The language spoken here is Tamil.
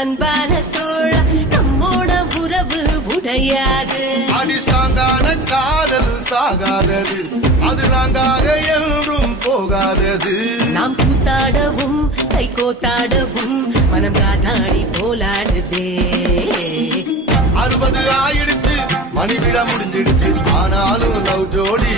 அன்பான தோழா நம்மோட உறவு உடையாது. அடிஸ்டாங்கான காதல் சாகாதது, அது நாங்காக என்றும் போகாதது. நாம் கூத்தாடவும் கை கோத்தாடவும் மனம் காத்தாடி போலாடுதே. 60 ஆயிடுச்சு, மணிவிட முடிஞ்சிடுச்சு, ஆனாலும் லவ் ஜோடி